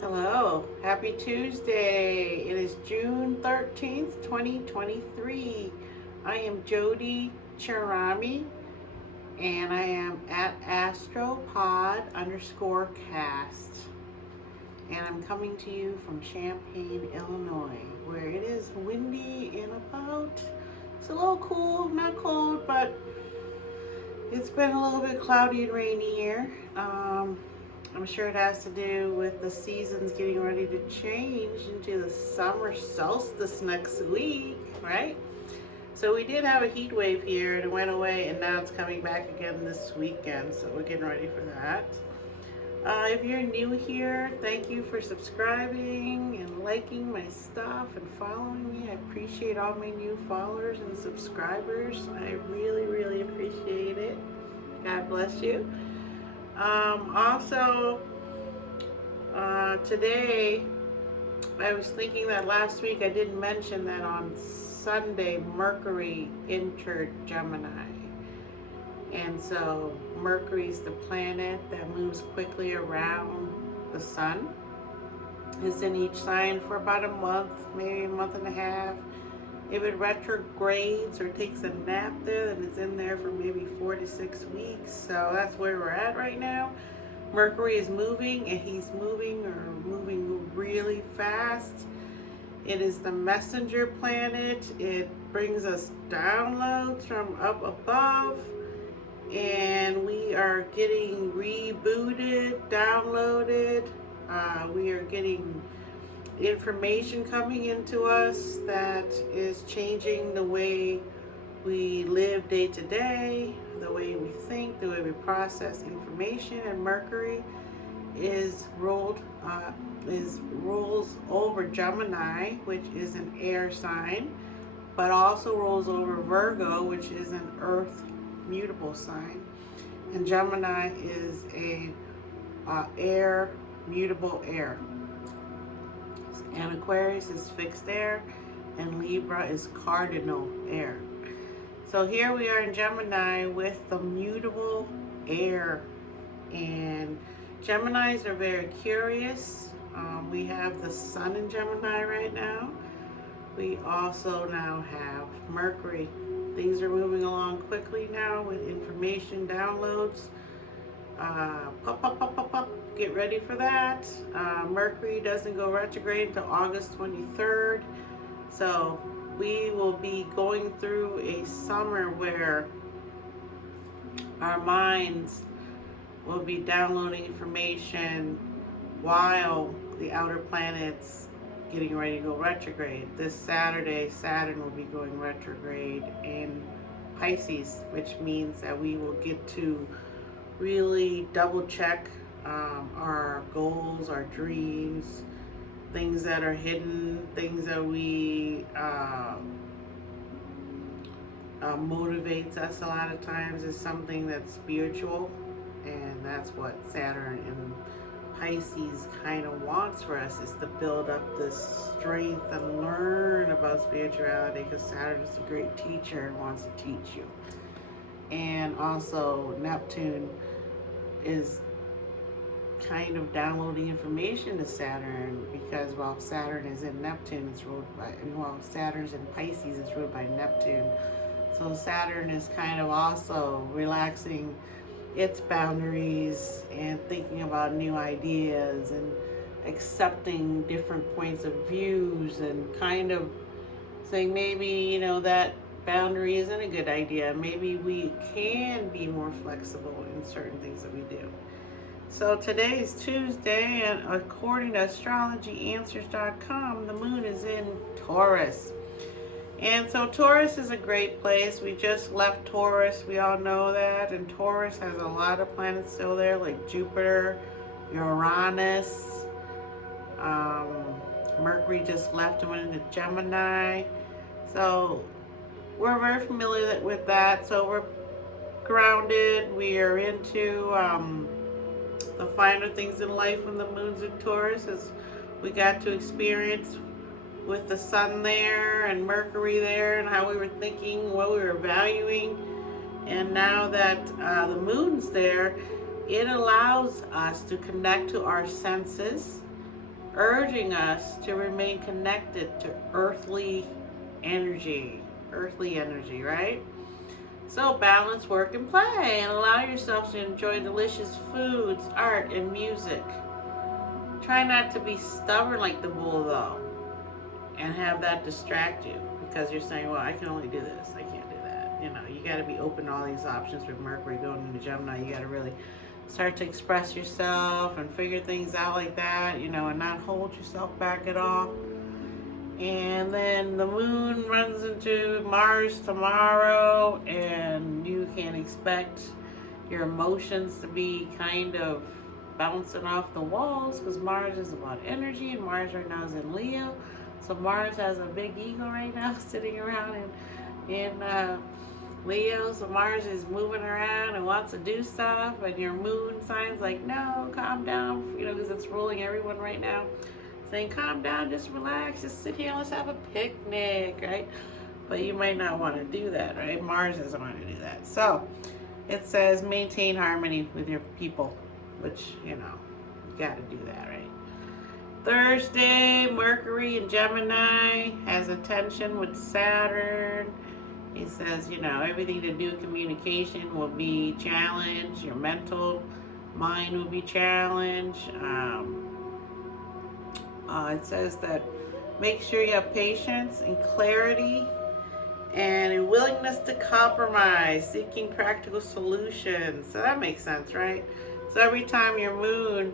Hello, happy Tuesday. It is June 13th, 2023. I am Jody Charami and I am at astropod_cast. And I'm coming to you from Champaign, Illinois, where it is windy and it's a little cool, not cold, but it's been a little bit cloudy and rainy here. I'm sure it has to do with the seasons getting ready to change into the summer solstice next week, right? So we did have a heat wave here and it went away, and now it's coming back again this weekend, so we're getting ready for that. If you're new here, thank you for subscribing and liking my stuff and following me. I appreciate all my new followers and subscribers. I really, really appreciate it. God bless you. Today, I was thinking that last week I didn't mention that on Sunday, Mercury entered Gemini. And so Mercury's the planet that moves quickly around the sun. It's in each sign for about a month, maybe a month and a half. If it retrogrades or takes a nap there, then it's in there for maybe 4 to 6 weeks. So that's where we're at right now. Mercury is moving, and he's moving really fast. It is the messenger planet. It brings us downloads from up above, and we are getting rebooted, downloaded. We are getting information coming into us that is changing the way we live day to day, the way we think, the way we process information. And Mercury rules over Gemini, which is an air sign, but also rules over Virgo, which is an earth mutable sign. And Gemini is a air, mutable air. And Aquarius is fixed air, and Libra is cardinal air. So here we are in Gemini with the mutable air. And Geminis are very curious. We have the sun in Gemini right now. We also now have Mercury. Things are moving along quickly now with information downloads. Get ready for that. Mercury doesn't go retrograde until August 23rd. So we will be going through a summer where our minds will be downloading information while the outer planets getting ready to go retrograde. This Saturday, Saturn will be going retrograde in Pisces, which means that we will get to really double check our goals, our dreams, things that are hidden, things that we motivates us a lot of times is something that's spiritual, and that's what Saturn and Pisces kind of wants for us, is to build up this strength and learn about spirituality, because Saturn is a great teacher and wants to teach you. And also Neptune is kind of downloading information to Saturn, because while Saturn is in Neptune, it's ruled by, and while Saturn's in Pisces, it's ruled by Neptune. So Saturn is kind of also relaxing its boundaries and thinking about new ideas and accepting different points of views, and kind of saying maybe, that boundary isn't a good idea. Maybe we can be more flexible in certain things that we do. So today is Tuesday, and according to astrologyanswers.com, the moon is in Taurus. And so Taurus is a great place. We just left Taurus, we all know that, and Taurus has a lot of planets still there, like Jupiter, Uranus. Mercury just left and went into Gemini. So we're very familiar with that. So we're grounded. We are into the finer things in life when the moon's in Taurus, as we got to experience with the sun there and Mercury there, and how we were thinking, what we were valuing. And now that the moon's there, it allows us to connect to our senses, urging us to remain connected to earthly energy, right? So balance work and play and allow yourself to enjoy delicious foods, art, and music. Try not to be stubborn like the bull though and have that distract you because you're saying, well, I can only do this, I can't do that. You know, you got to be open to all these options with Mercury going into Gemini. You got to really start to express yourself and figure things out like that, you know, and not hold yourself back at all. And then the moon runs into Mars tomorrow, and you can expect your emotions to be kind of bouncing off the walls because Mars is about energy, and Mars right now is in Leo. So Mars has a big ego right now sitting around in Leo. So Mars is moving around and wants to do stuff, and your moon sign's like, no, calm down, you know, because it's ruling everyone right now. Saying, calm down, just relax, just sit here, let's have a picnic, right? But you might not want to do that, right? Mars doesn't want to do that. So it says maintain harmony with your people, which, you know, you got to do that, right? Thursday, Mercury in Gemini has a tension with Saturn. He says, you know, everything to do with communication will be challenged. Your mental mind will be challenged. It says that make sure you have patience and clarity and a willingness to compromise, seeking practical solutions. So that makes sense, right? So every time your moon,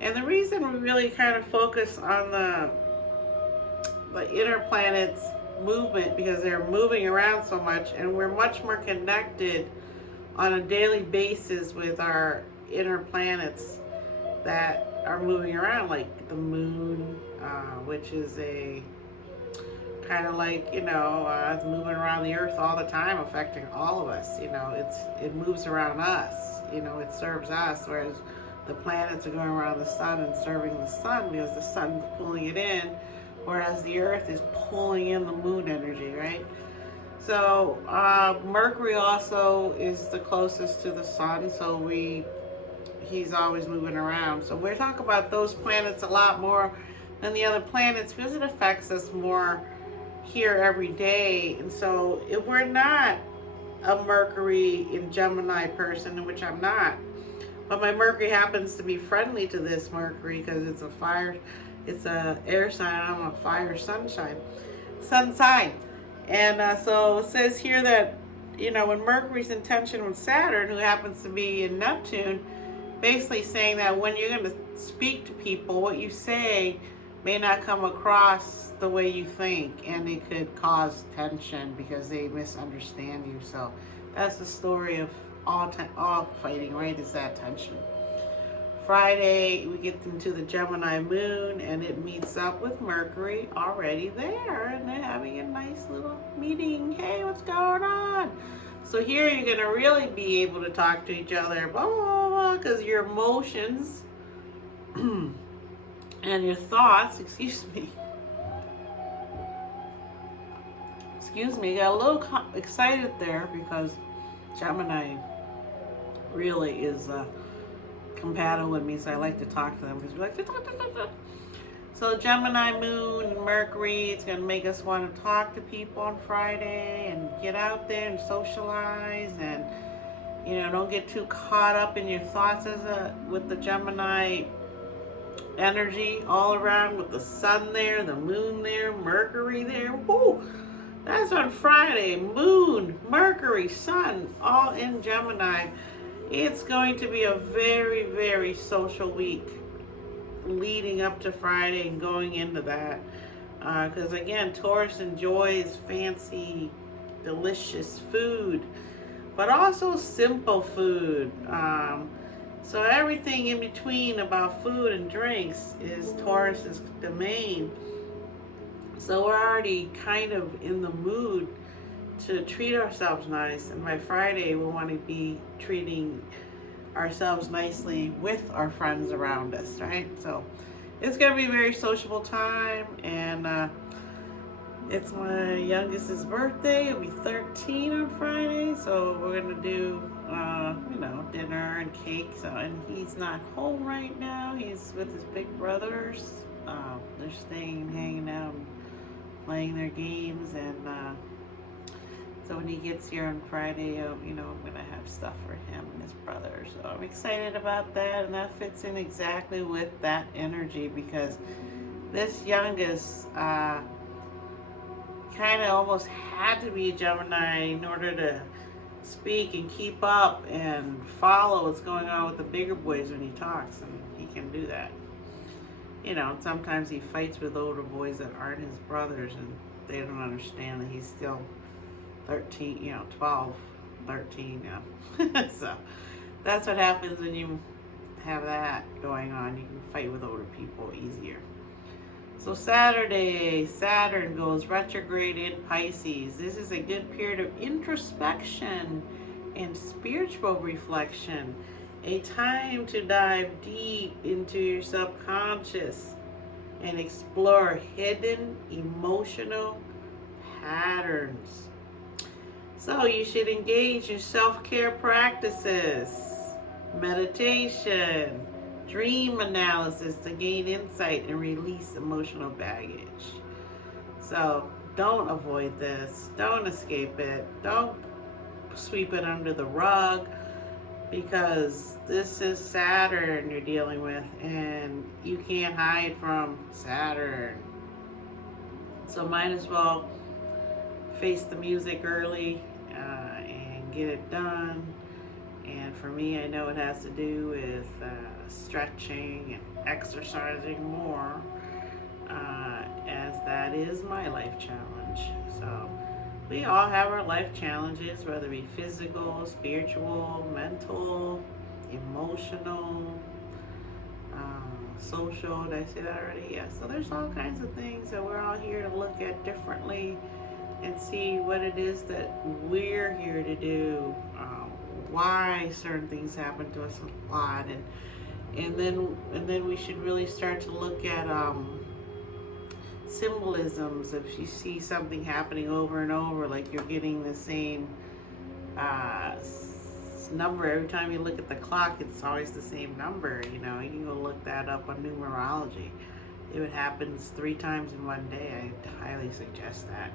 and the reason we really kind of focus on the inner planets movement because they're moving around so much, and we're much more connected on a daily basis with our inner planets that are moving around, like the moon, which is a kind of like, you know, it's moving around the earth all the time, affecting all of us. You know, it moves around us, you know, it serves us, whereas the planets are going around the sun and serving the sun because the sun's pulling it in, whereas the earth is pulling in the moon energy, right? So Mercury also is the closest to the sun, so he's always moving around. So we're talking about those planets a lot more than the other planets because it affects us more here every day. And so if we're not a Mercury in Gemini person, which I'm not, but my Mercury happens to be friendly to this Mercury because it's a air sign, I'm a fire sun sign. And so it says here that, you know, when Mercury's in tension with Saturn, who happens to be in Neptune, basically saying that when you're going to speak to people, what you say may not come across the way you think, and it could cause tension because they misunderstand you. So that's the story of all fighting, right? Is that tension. Friday, we get into the Gemini moon, and it meets up with Mercury already there, and they're having a nice little meeting. Hey, what's going on? So here you're going to really be able to talk to each other, blah, blah, blah, because your emotions and your thoughts, excuse me, got a little excited there because Gemini really is compatible with me, so I like to talk to them because we like to talk. So Gemini moon and Mercury, it's going to make us want to talk to people on Friday and get out there and socialize, and, you know, don't get too caught up in your thoughts with the Gemini energy all around with the sun there, the moon there, Mercury there. Woo! That's on Friday. Moon, Mercury, sun, all in Gemini. It's going to be a very, very social week leading up to Friday and going into that. Because again, Taurus enjoys fancy, delicious food, but also simple food. So everything in between about food and drinks is Taurus's domain. So we're already kind of in the mood to treat ourselves nice, and by Friday we'll want to be treating ourselves nicely with our friends around us, right? So it's going to be a very sociable time, and it's my youngest's birthday. It'll be 13 on Friday, so we're going to do you know, dinner and cake. So, and he's not home right now. He's with his big brothers They're staying, hanging out, and playing their games, and so when he gets here on Friday, I'm gonna have stuff for him and his brother. So I'm excited about that, and that fits in exactly with that energy because this youngest kind of almost had to be a Gemini in order to speak and keep up and follow what's going on with the bigger boys when he talks, and he can do that. Sometimes he fights with older boys that aren't his brothers, and they don't understand that he's still 13, 12, 13, So that's what happens when you have that going on. You can fight with older people easier. So Saturday, Saturn goes retrograde in Pisces. This is a good period of introspection and spiritual reflection. A time to dive deep into your subconscious and explore hidden emotional patterns. So you should engage in self-care practices, meditation, dream analysis to gain insight and release emotional baggage. So don't avoid this. Don't escape it. Don't sweep it under the rug, because this is Saturn you're dealing with, and you can't hide from Saturn. So might as well face the music early and get it done. And for me, I know it has to do with stretching and exercising more, as that is my life challenge. So we all have our life challenges, whether it be physical, spiritual, mental, emotional, social. Did I say that already? Yeah. So there's all kinds of things that we're all here to look at differently and see what it is that we're here to do, why certain things happen to us a lot, and then we should really start to look at symbolisms. If you see something happening over and over, like you're getting the same number every time you look at the clock, it's always the same number. You can go look that up on numerology. If it happens 3 times in one day, I highly suggest that.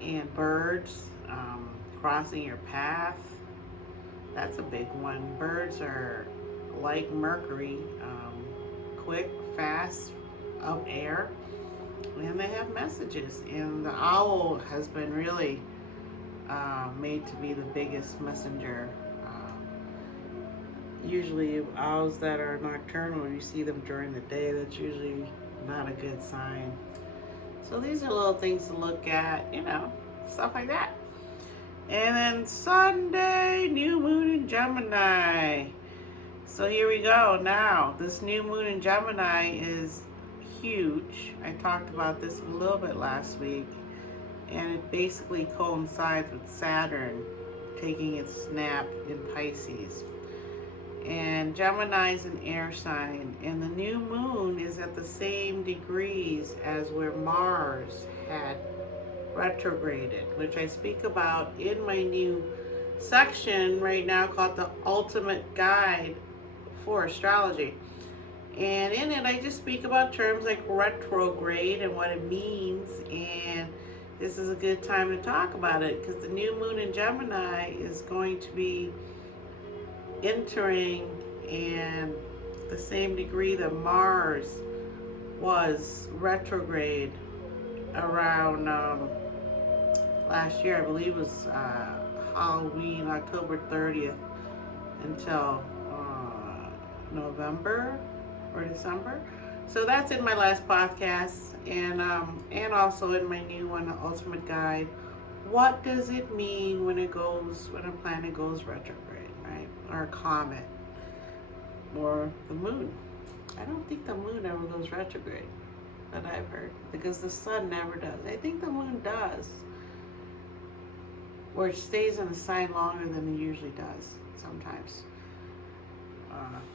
And birds crossing your path, that's a big one. Birds are like Mercury, quick, fast, of air, and they have messages. And the owl has been really made to be the biggest messenger. Usually owls that are nocturnal, you see them during the day, that's usually not a good sign. So these are little things to look at, stuff like that. And then Sunday, new moon in Gemini. So here we go. Now, this new moon in Gemini is huge. I talked about this a little bit last week, and it basically coincides with Saturn taking its snap in Pisces. And Gemini is an air sign, and the new moon is at the same degrees as where Mars had retrograded, which I speak about in my new section right now called The Ultimate Guide for Astrology. And in it, I just speak about terms like retrograde and what it means, and this is a good time to talk about it because the new moon in Gemini is going to be entering in the same degree that Mars was retrograde around last year. I believe it was Halloween, October 30th until November or December. So that's in my last podcast, and also in my new one, The Ultimate Guide. What does it mean when a planet goes retrograde, right? Or a comet, or the moon? I don't think the moon ever goes retrograde, that I've heard, because the sun never does. I think the moon does, or it stays in a sign longer than it usually does sometimes.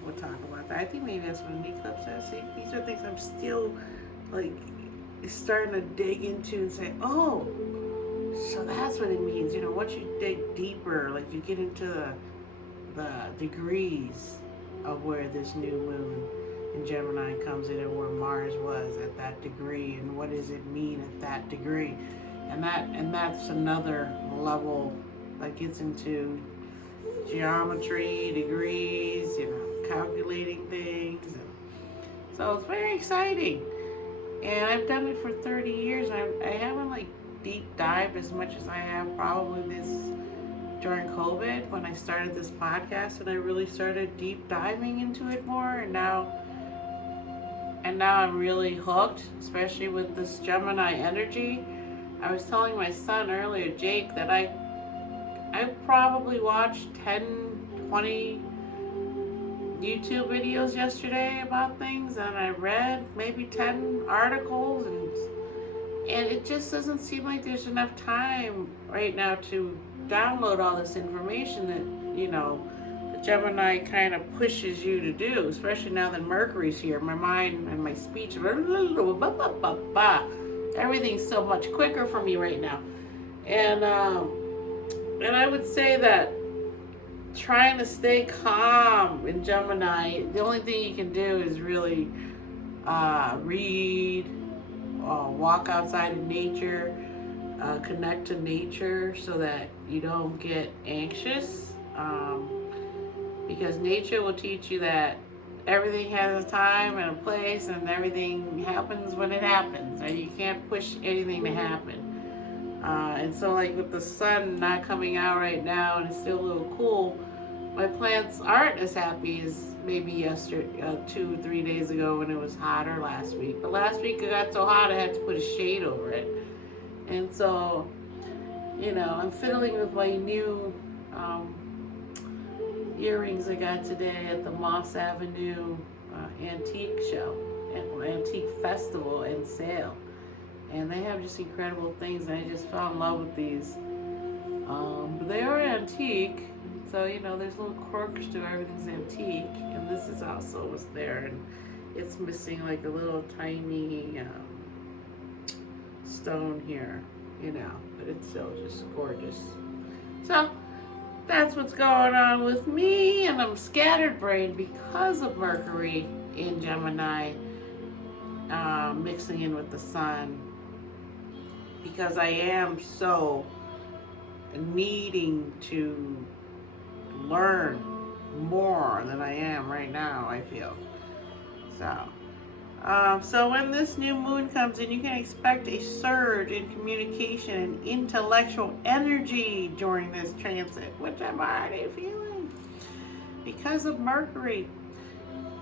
We'll talk about that. I think maybe that's what an eclipse is. See, these are things I'm still starting to dig into and say, oh, so that's what it means. Once you dig deeper, you get into the degrees of where this new moon And Gemini comes in where Mars was at that degree, and what does it mean at that degree? And that's another level that gets into geometry, degrees, calculating things. And so it's very exciting. And I've done it for 30 years. I haven't like deep dived as much as I have probably during COVID when I started this podcast, and I really started deep diving into it more. And now I'm really hooked, especially with this Gemini energy. I was telling my son earlier, Jake, that I probably watched 10, 20 YouTube videos yesterday about things, and I read maybe 10 articles, and it just doesn't seem like there's enough time right now to download all this information that, the Gemini kind of pushes you to do, especially now that Mercury's here. My mind and my speech, everything's so much quicker for me right now. And I would say that trying to stay calm in Gemini, the only thing you can do is really read, walk outside in nature, connect to nature so that you don't get anxious. Because nature will teach you that everything has a time and a place, and everything happens when it happens, and you can't push anything to happen. And so, like with the sun not coming out right now, and it's still a little cool, my plants aren't as happy as maybe yesterday, 2-3 days ago when it was hotter last week. But last week it got so hot I had to put a shade over it. And so, I'm fiddling with my new earrings I got today at the Moss Avenue antique show, antique festival and sale. And they have just incredible things, and I just fell in love with these. But they are antique, so there's little quirks to everything's antique, and this is also what's there, and it's missing like a little tiny stone here, but it's still just gorgeous. So that's what's going on with me, and I'm scatterbrained because of Mercury in Gemini mixing in with the sun, because I am so needing to learn more than I am right now, I feel. So when this new moon comes in, you can expect a surge in communication and intellectual energy during this transit, which I'm already feeling because of Mercury.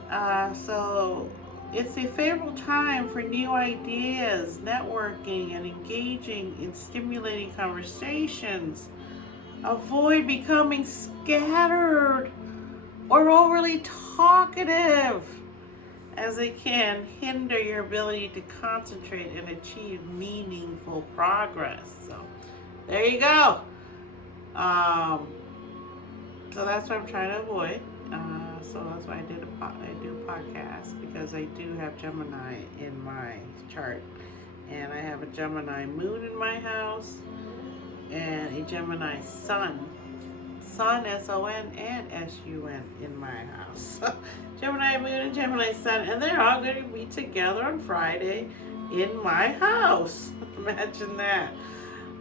So it's a favorable time for new ideas, networking, and engaging in stimulating conversations. Avoid becoming scattered or overly talkative, as it can hinder your ability to concentrate and achieve meaningful progress. So there you go. So that's what I'm trying to avoid. So that's why I do a podcast, because I do have Gemini in my chart, and I have a Gemini moon in my house and a Gemini sun, S-O-N and S-U-N in my house. Gemini moon and Gemini sun, and they're all going to be together on Friday in my house. Imagine that.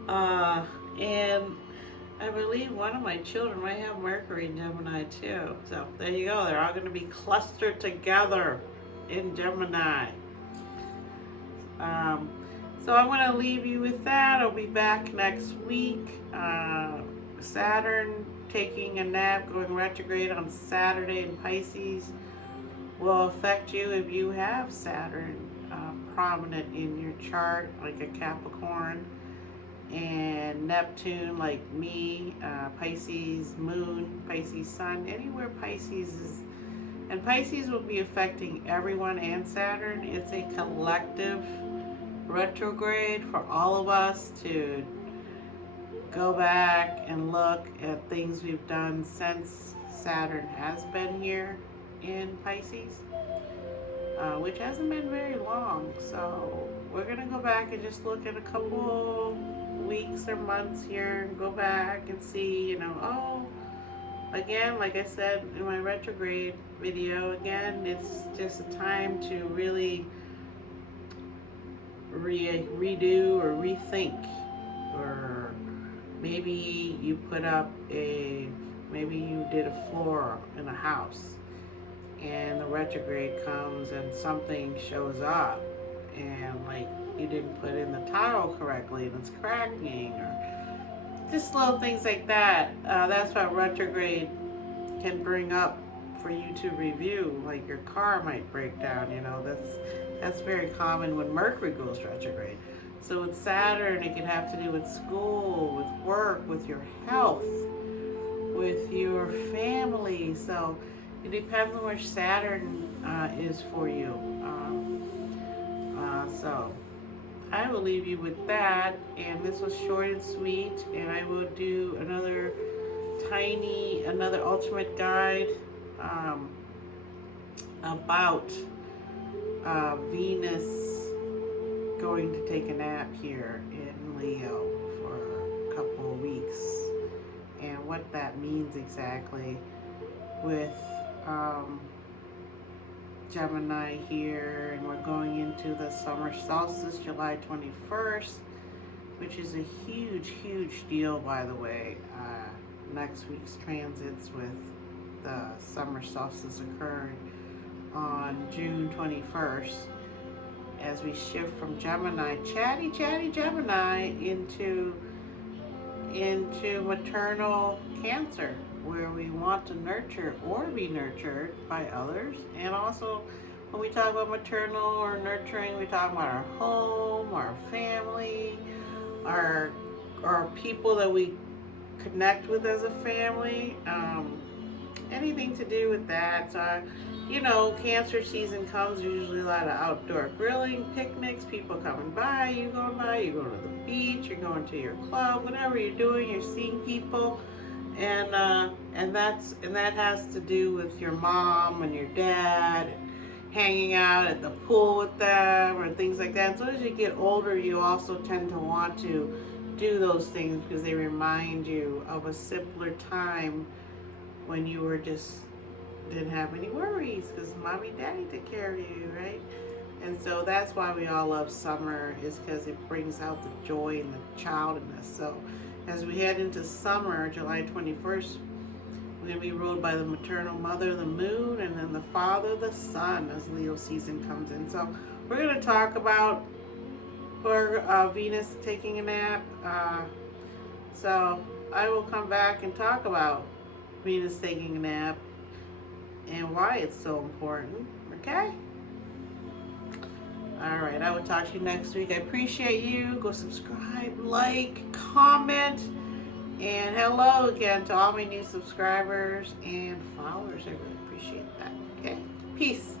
And I believe one of my children might have Mercury in Gemini too. So there you go. They're all going to be clustered together in Gemini. So I'm going to leave you with that. I'll be back next week. Saturn taking a nap, going retrograde on Saturday in Pisces, will affect you if you have Saturn prominent in your chart, like a Capricorn, and Neptune, like me, Pisces moon, Pisces sun, anywhere Pisces is. And Pisces will be affecting everyone and Saturn. It's a collective retrograde for all of us to go back and look at things we've done since Saturn has been here in Pisces, which hasn't been very long. So we're going to go back and just look at a couple weeks or months here and go back and see, again, like I said in my retrograde video, again, it's just a time to really redo or rethink, or maybe you maybe you did a floor in a house and the retrograde comes and something shows up and like you didn't put in the tile correctly and it's cracking, or just little things like that. That's what retrograde can bring up for you to review. Like your car might break down, that's very common when Mercury goes retrograde. So with Saturn, it can have to do with school, with work, with your health, with your family. So it depends on where Saturn is for you. So I will leave you with that. And this was short and sweet. And I will do another ultimate guide about Venus going to take a nap here in Leo for a couple of weeks, and what that means exactly with Gemini here. And we're going into the summer solstice, July 21st, which is a huge deal, by the way. Next week's transits with the summer solstice occurring on June 21st, as we shift from Gemini, chatty Gemini, into maternal Cancer, where we want to nurture or be nurtured by others. And also, when we talk about maternal or nurturing, we talk about our home, our family, our people that we connect with as a family, anything to do with that. So, Cancer season comes, there's usually a lot of outdoor grilling, picnics, people coming by, you're going to the beach, you're going to your club, whatever you're doing, you're seeing people, and that has to do with your mom and your dad, and hanging out at the pool with them, or things like that. So as you get older, you also tend to want to do those things because they remind you of a simpler time when you were didn't have any worries because mommy and daddy took care of you, right? And so that's why we all love summer, is because it brings out the joy and the childness. So as we head into summer, July 21st, we're going to be ruled by the maternal mother, the moon, and then the father, the sun, as Leo season comes in. So we're going to talk about Venus taking a nap. So I will come back and talk about Venus taking a nap and why it's so important, okay? All right, I will talk to you next week. I appreciate you. Go subscribe, like, comment, and hello again to all my new subscribers and followers. I really appreciate that, okay? Peace.